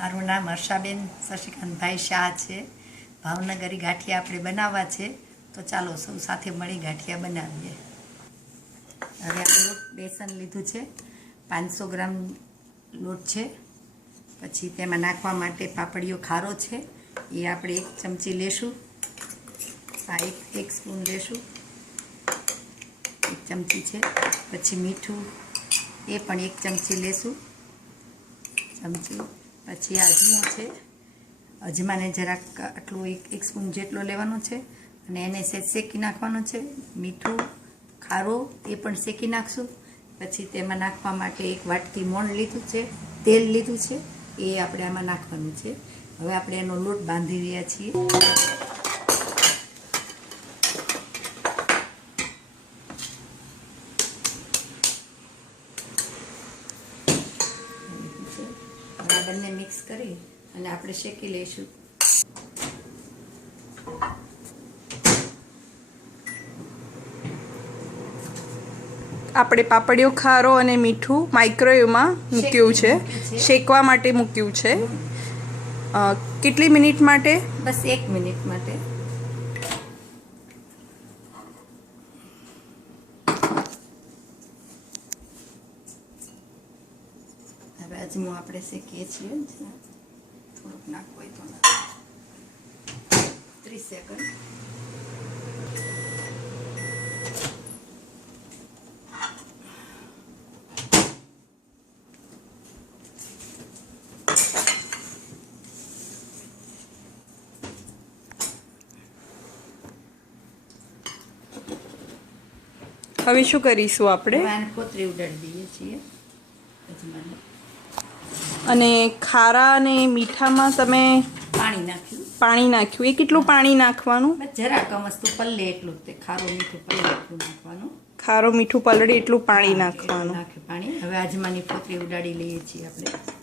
મારું નામ હર્ષાબેન શશિકાંતભાઈ શાહ છે. ભાવનગરી ગાંઠિયા આપણે બનાવવા છે, તો ચાલો સૌ સાથે મળી ગાંઠિયા બનાવીએ. હવે આ લોટ બેસન લીધું છે, 500 ગ્રામ લોટ છે. પછી તેમાં નાખવા માટે પાપડીઓ ખારો છે, એ આપણે 1 ચમચી લેશું. આ એક સ્પૂન લેશું, 1 ચમચી છે. પછી મીઠું એ પણ 1 ચમચી લેશું, ચમચી. પછી અજમો છે, અજમાને જરાક આટલું 1 સ્પૂન જેટલો લેવાનો છે અને એને શેકી નાખવાનો છે. મીઠું ખારો એ પણ શેકી નાખશું. પછી તેમાં નાખવા માટે 1 વાટકી મોણ લીધું છે, તેલ લીધું છે, એ આપણે આમાં નાખવાનું છે. હવે આપણે એનો લોટ બાંધી રહ્યા છીએ. આ બંને મિક્સ કરી અને આપણે શેકી લઈશું. આપણે પાપડીઓ ખારો અને મીઠું માઇક્રોવેવમાં મૂક્યું છે, શેકવા માટે મૂક્યું છે. કેટલી મિનિટ માટે? બસ 1 મિનિટ માટે. હવે અજમો આપણે શેકીએ છીએ, થોડુંક નાખવું હોય તો 30 સેકન્ડ. હવે શું કરીશું આપણે? કોતરી ઉડાડી દઈએ છીએ અજમાને. અને ખારા અને મીઠામાં તમે પાણી નાખ્યું. એ કેટલું પાણી નાખવાનું? જરાક વસ્તુ પલ્લે એટલું, તે ખારો મીઠું પલ્લે એટલું નાખવાનું. ખારો મીઠું પલળે એટલું પાણી નાખવાનું. પાણી. હવે અજમાની કોતરી ઉડાડી લઈએ છીએ આપણે.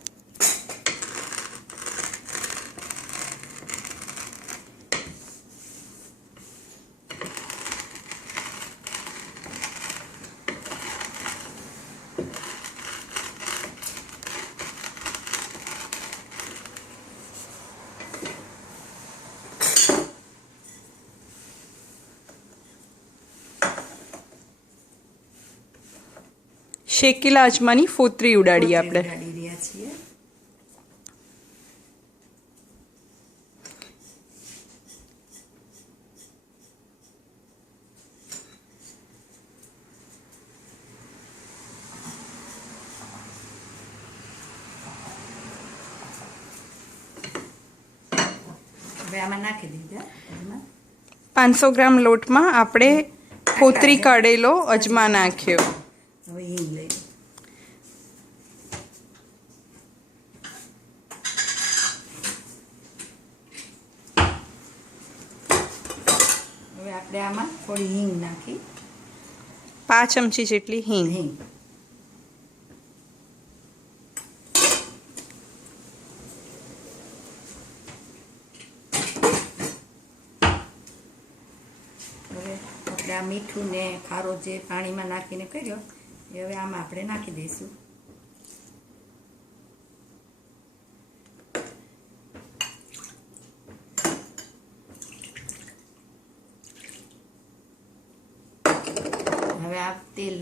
શેકેલા અજમાની ફોતરી ઉડાડી આપણે. ઉડાડી રહ્યા છીએ. હવે આમાં નાખી દીધા. 500 ગ્રામ લોટમાં આપણે ફોતરી કાઢેલો અજમા નાખ્યો. હવે હિંગ લઈ. હવે આપણે આમાં થોડી હિંગ નાખી, 5 ચમચી જેટલી હિંગ. હવે આપણે આ મીઠું ને ખારો જે પાણીમાં નાખીને કર્યો એ હવે આમાં આપણે નાખી દઈશું. હવે આ તેલ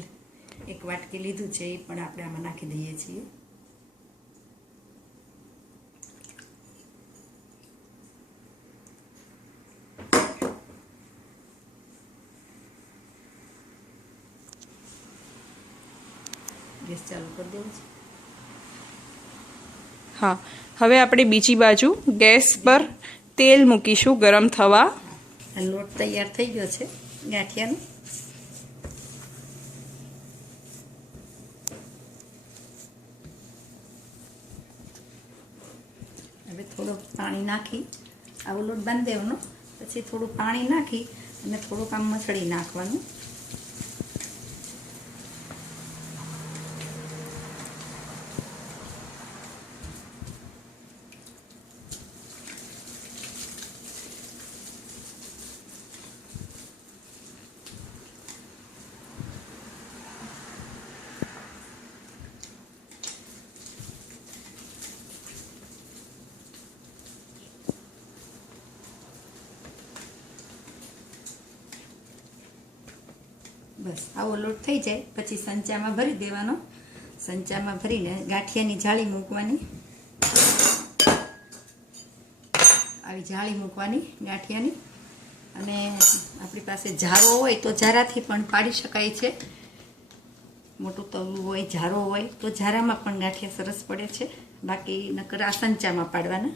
1 વાટકી લીધું છે, એ પણ આપણે આમાં નાખી દઈએ છીએ. ગેસ ચાલુ કરી દેવું છે. હા, હવે આપણે બીજી બાજુ ગેસ પર તેલ મૂકીશું ગરમ થવા. લોટ તૈયાર થઈ ગયો છે ગાંઠિયાનો. હવે થોડુંક પાણી નાખી આવો લોટ બાંધી દેવાનો. પછી થોડું પાણી નાખી અને થોડુંક આમ મસળી નાખવાનું. બસ આવો લોટ થઈ જાય પછી સંચામાં ભરી દેવાનો. સંચામાં ભરીને ગાંઠિયાની જાળી મૂકવાની, આવી જાળી મૂકવાની ગાંઠિયાની. અને આપણી પાસે જારો હોય તો જારાથી પણ પાડી શકાય છે. મોટું તવલું હોય, જારો હોય તો જારામાં પણ ગાંઠિયા સરસ પડે છે. બાકી નકર આ સંચામાં પાડવાના.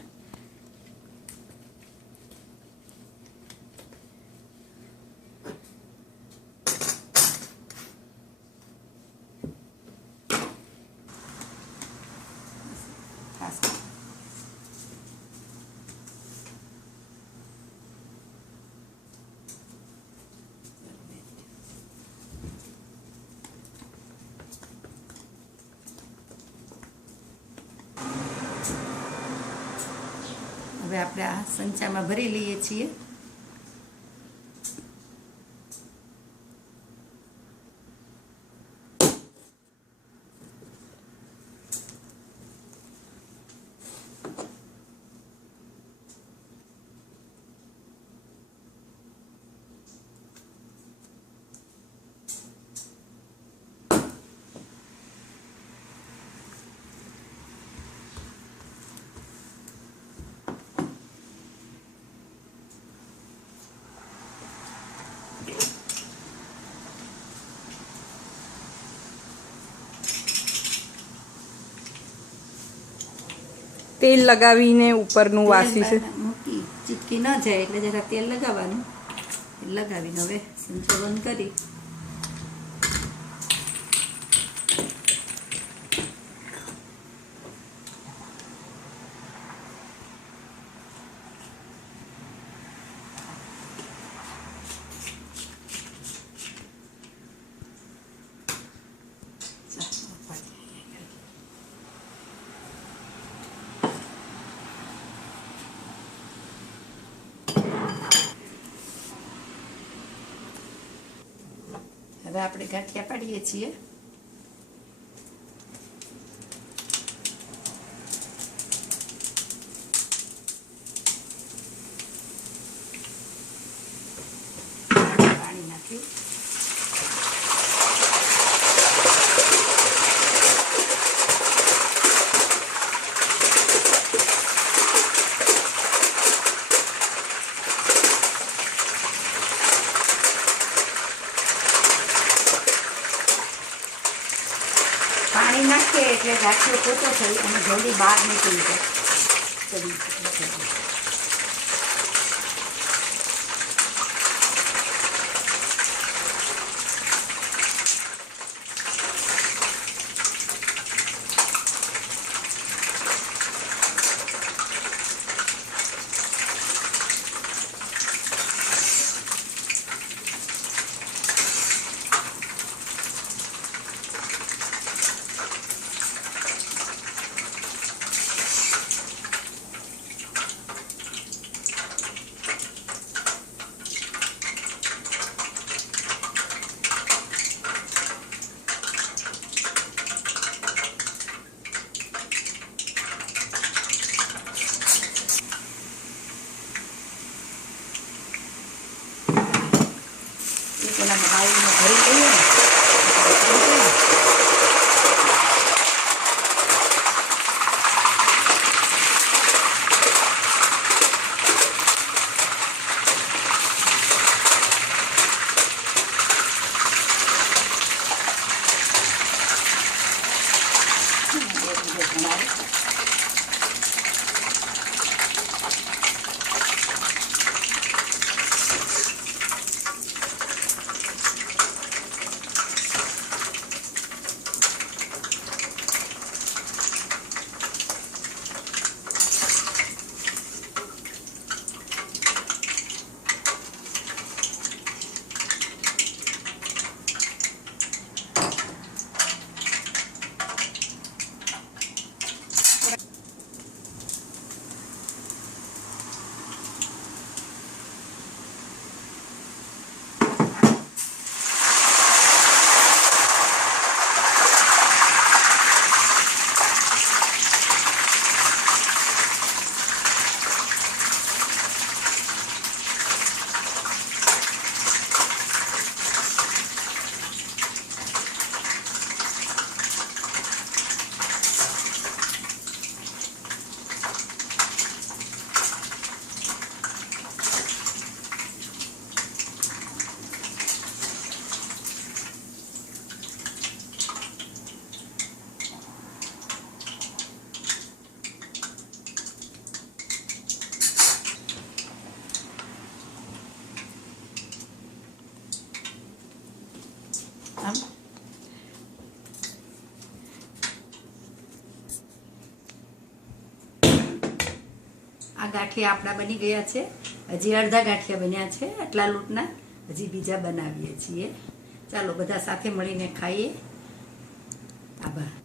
હવે આપણે આ સંચામાં ભરી લઈએ છીએ. તેલ લગાવીને ઉપરનું વાસી છે. મૂકી ચીપકી ન જાય એટલે જરા તેલ લગાવવાનું. લગાવીને હવે સંચો બંધ કરી હવે આપણે ગાંઠિયા પાડીએ છીએ. પાણી નાખ્યું. પાણી નાખીએ એટલે ગાંઠિયો પોતો થઈ અને જલ્દી બહાર નીકળી જાય. આ ગાંઠિયા આપણા બની ગયા છે. હજી અડધા ગાંઠિયા બન્યા છે. આટલા લોટના હજી બીજા બનાવીએ છીએ. ચાલો બધા સાથે મળીને ખાઈએ. આભાર.